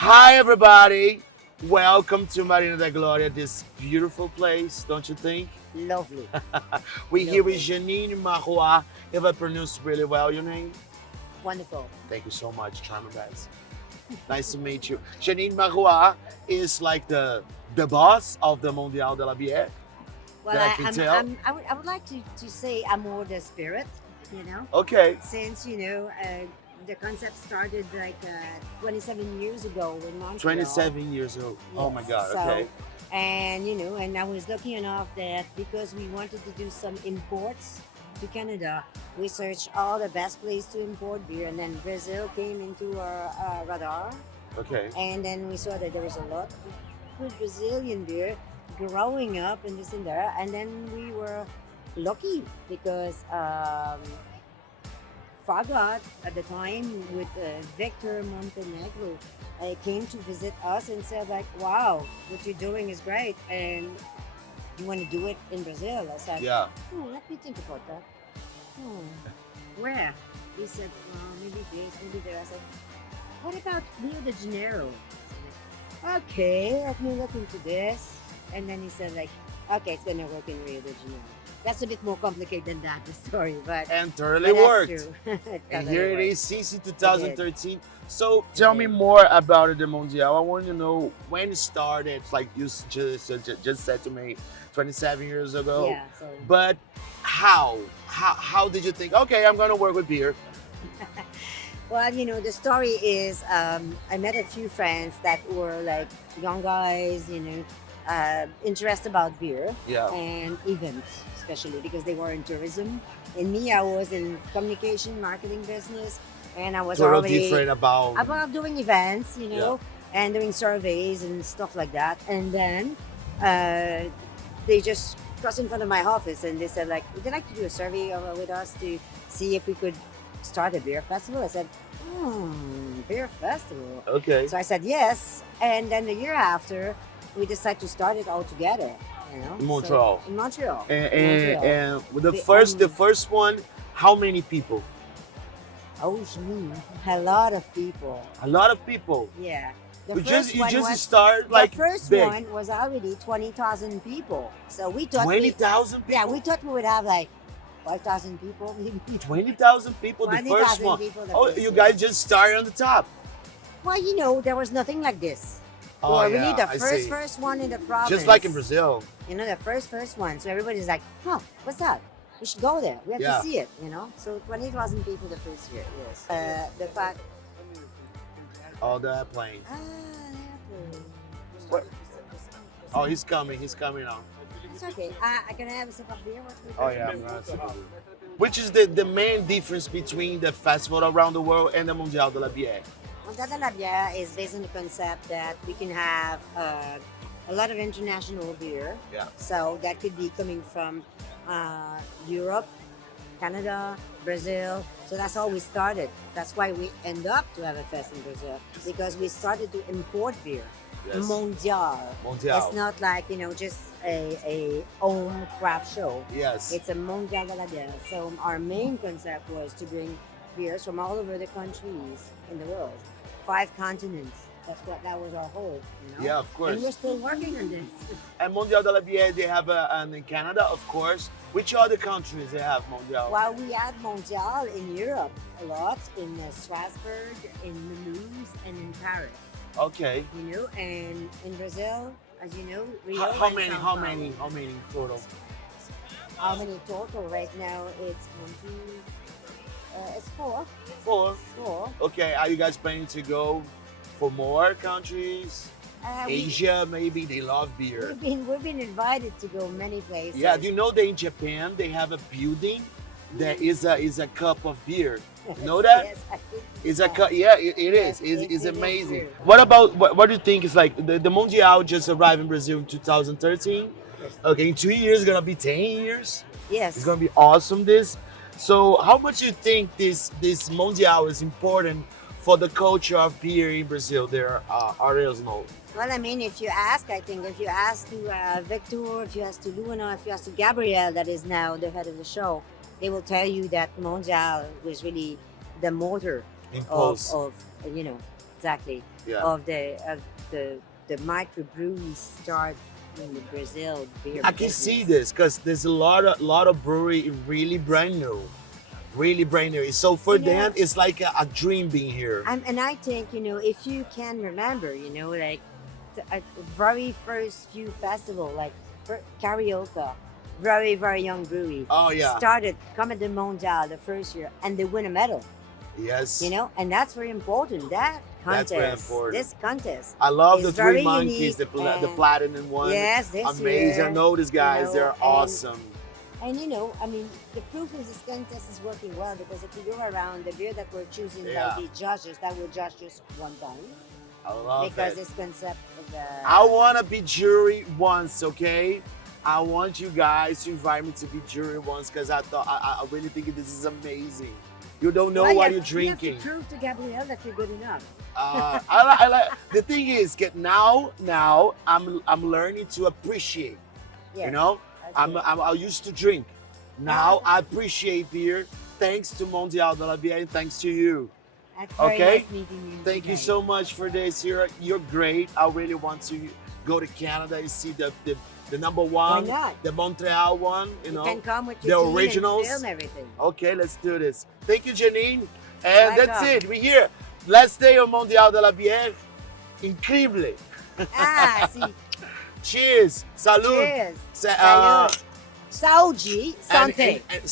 Hi, everybody. Welcome to Marina da Gloria, this beautiful place, don't you think? Lovely. We're here with Lovely. Jeannine Marois. If I pronounce really well your name, Wonderful. thank you so much. Try my best. Nice to meet you. Jeannine Marois is like the boss of the Mondial de la Bière. Well, That I can tell. I would like to say I'm more the spirit, you know, Okay. since, the concept started like 27 years ago in Montreal. 27 years old. Oh my Yes. God. So, Okay. and I was lucky enough that because we wanted to do some imports to Canada, we searched all the best place to import beer, and then Brazil came into our radar, Okay. and then we saw that there was a lot of good Brazilian beer growing up and this and there, and then we were lucky because Fagot at the time with Victor Montenegro came to visit us and said like, wow, what you're doing is great, and you want to do it in Brazil. I said, Yeah. let me think about that. Where? He said, well, maybe this, maybe there. I said, what about Rio de Janeiro? I said, okay, let me look into this. And then he said like, okay, it's gonna work in Rio de Janeiro. That's a bit more complicated than that, the story, but And totally that's worked. true. It And totally here it worked. is, since 2013. So tell me more about the Mondial. I want to know when it started. Like you just said to me, 27 years ago. Yeah, so But how did you think? Okay, I'm gonna work with beer. well, the story is I met a few friends that were like young guys, interested about beer Yeah. and events, especially because they were in tourism. And me, I was in communication, marketing business, and I was Totally already different about. doing events, and doing surveys and stuff like that. And then they just crossed in front of my office and they said like, would you like to do a survey with us to see if we could start a beer festival? I said, beer festival. Okay. So I said yes, and then the year after, we decided to start it all together. In Montreal. In Montreal. And with the The first one, how many people? Oh, Jeannine, a lot of people. A lot of people. Yeah. The You first one just was, start like the first big. one was already 20,000 people. So we thought 20,000 people. yeah, we thought we would have like 5,000 people, maybe. 20,000 people. The 20,000 first one. people the Oh, first you year. guys just started on the top. Well, there was nothing like this. We Oh, were really yeah, the I first see. first one in the province. Just like in Brazil. The first one. So everybody's like, huh, what's that? We should go there. We have Yeah. to see it, So 20,000 people the first year, yes. The fact, Oh, the airplane. airplane. What? Oh, he's coming now. It's okay. Can I have a sip of beer? Oh yeah, I'm gonna sip it. Which is the main difference between the festival around the world and the Mondial de la Bière? Mondial de la Bière is based on the concept that we can have a lot of international beer. Yeah. So that could be coming from Europe, Canada, Brazil. So that's how we started. That's why we end up to have a fest in Brazil, because we started to import beer. Yes. Mondial. Mondial. It's not like, just a own craft show. Yes. It's a Mondial de la Bière. So our main concept was to bring beers from all over the countries in the world, 5 continents. That was our hope, Yeah, of course. And we're still working on this. And Mondial de la Bière, they have and in Canada, of course. Which other countries they have Mondial? While we had Mondial in Europe a lot, in Strasbourg, in Mulhouse, and in Paris. Okay. And in Brazil, as you know, Rio How and many? São How Paulo. many? How many total? How many total right now? It's it's 4. 4. 4. Okay. Are you guys planning to go for more countries? Asia, maybe. They love beer. We've been invited to go many places. Yeah. Do you know that in Japan they have a building that is a cup of beer? You know that? Yes, I think It's so. a cup. Yeah, it Yes, is. It's it is amazing. true. What about what do you think is like the Mondial just arrived in Brazil in 2013? Yes. Okay, in 2 years it's gonna be 10 years. Yes. It's gonna be awesome. So how much you think this Mondial is important for the culture of beer in Brazil? There, Ariel. Well, I mean, if you ask, I think if you ask to Victor, if you ask to Luna, if you ask to Gabrielle, that is now the head of the show, they will tell you that Mondial was really the motor Impulse. of exactly Yeah. of the microbrewery start in the Brazil beer. I can see this because there's a lot of brewery really brand new. Really brand new. So for You know- them, it's like a dream being here. And I think, if you can remember, like a very first few festival, like karaoke, very, very young brewery, Oh yeah. started come at the Mondial the first year and they win a medal, Yes. and that's very important. That That's contest, very important. this contest. I love the It's Three very Monkeys, the unique and- platinum one. Yes, this Amazing. I year, know these guys. They're and- awesome. And I mean, the proof is this contest is working well because if you go around the beer that we're choosing Yeah. by the judges, that will judge just one time I love because it. this concept of the. I want to be jury once, okay? I want you guys to invite me to be jury once because I really think this is amazing. You don't know Well, what you you're drinking. have to prove to Gabrielle that you're good enough. I like. The thing is, now I'm learning to appreciate. Yes, You know, that's good. I used to drink. Now I appreciate beer. Thanks to Mondial de la Bière and thanks to you. That's very okay. nice meeting you. Thank you so much for this. You're great. I really want to go to Canada and see the number one, Why not? the Montreal one. You You know. can come with the your team originals. and film everything. Okay, let's do this. Thank you, Jeannine. And that's Welcome. it. We're here. Last day of Mondial de la Bière. Incredible. See. Cheers. Salud. Cheers. Sa- Saúde, and- santé. and